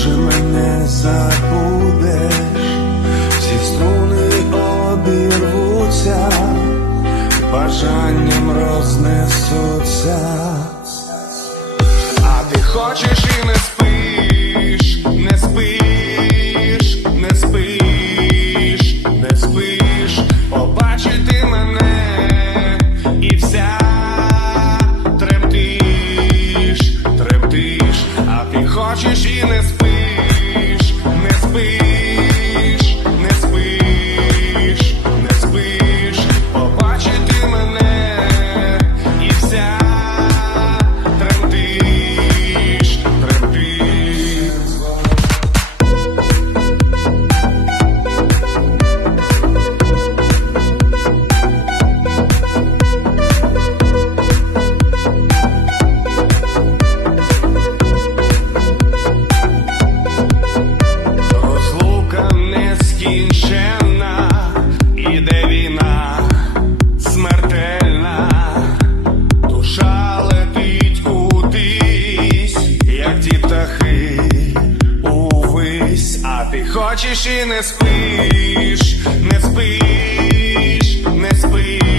може мене забудеш, всі струни обірвуться, бажанням рознесуться, а ти хочеш і не спиш. бачиш і не спиш. Війна смертельна, душа летить кудись, як ті птахи увись, а ти хочеш і не спиш, не спиш, не спиш.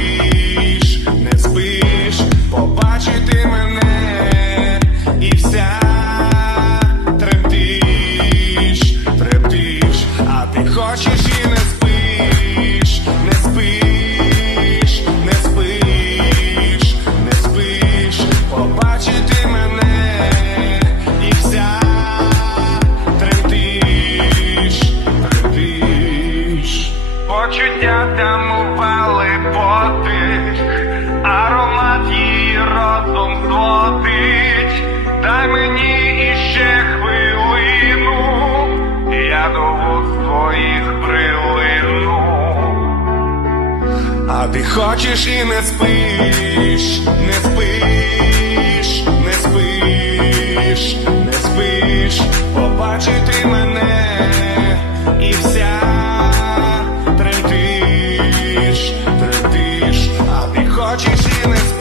життя тамували потих, аромат її розум зводить, дай мені іще хвилину, я до вуз твоїх прилину, а ти хочеш і не спиш, не спиш. what you this?